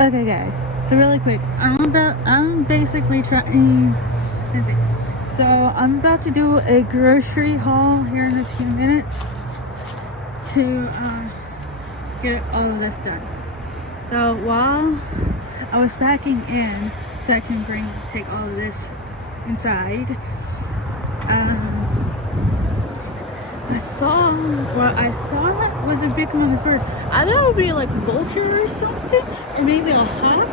Okay, guys. So really quick, I'm basically trying. Let's see. So I'm about to do a grocery haul here in a few minutes to get all of this done. So while I was packing in, so I can take all of this inside, I saw what I thought was a big humongous bird. I thought it would be like a vulture or something, or maybe a hawk,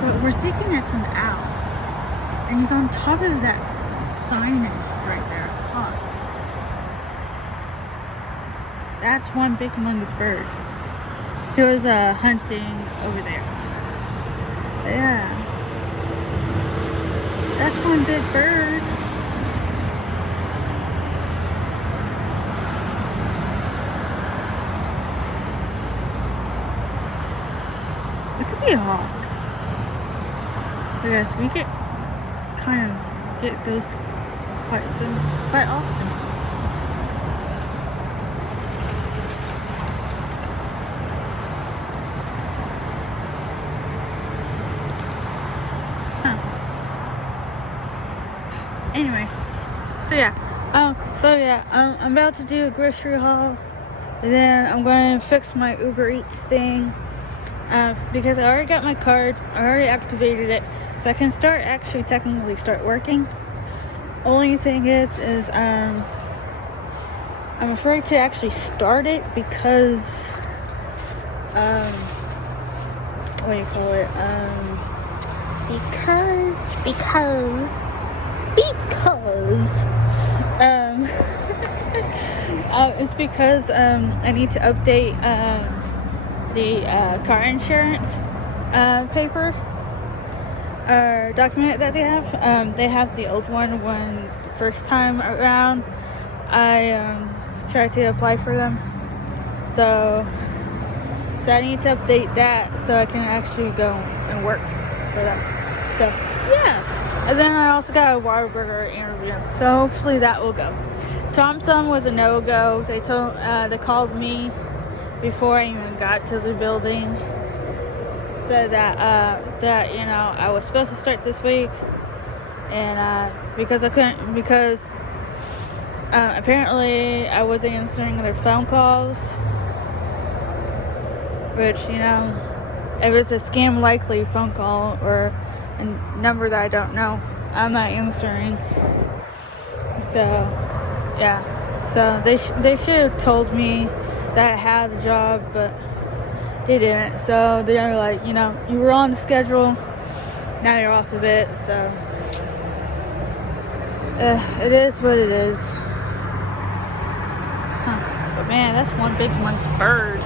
but we're thinking it's an owl. And he's on top of that signage right there. Hawk. That's one big humongous bird. He was hunting over there. Yeah. That's one big bird. It could be a hawk. Because we get kind of get those quite often. Huh. Anyway, I'm about to do a grocery haul, and then I'm going to fix my Uber Eats thing. Because I already got my card, I already activated it, so I can technically start working. Only thing is I'm afraid to actually start it because what do you call it? Because it's because I need to update the car insurance paper or document that they have. They have the old one when the first time around I tried to apply for them. So I need to update that so I can actually go and work for them. So yeah. And then I also got a Whataburger interview. So hopefully that will go. Tom Thumb was a no-go. They called me before I even got to the building, said that I was supposed to start this week, and because I couldn't, because apparently I wasn't answering their phone calls, which if it's a scam likely phone call or a number that I don't know, I'm not answering. So yeah, so they should have told me that I had the job, but they didn't. So they're like, you were on the schedule, now you're off of it. So it is what it is. But man, that's one big one's bird.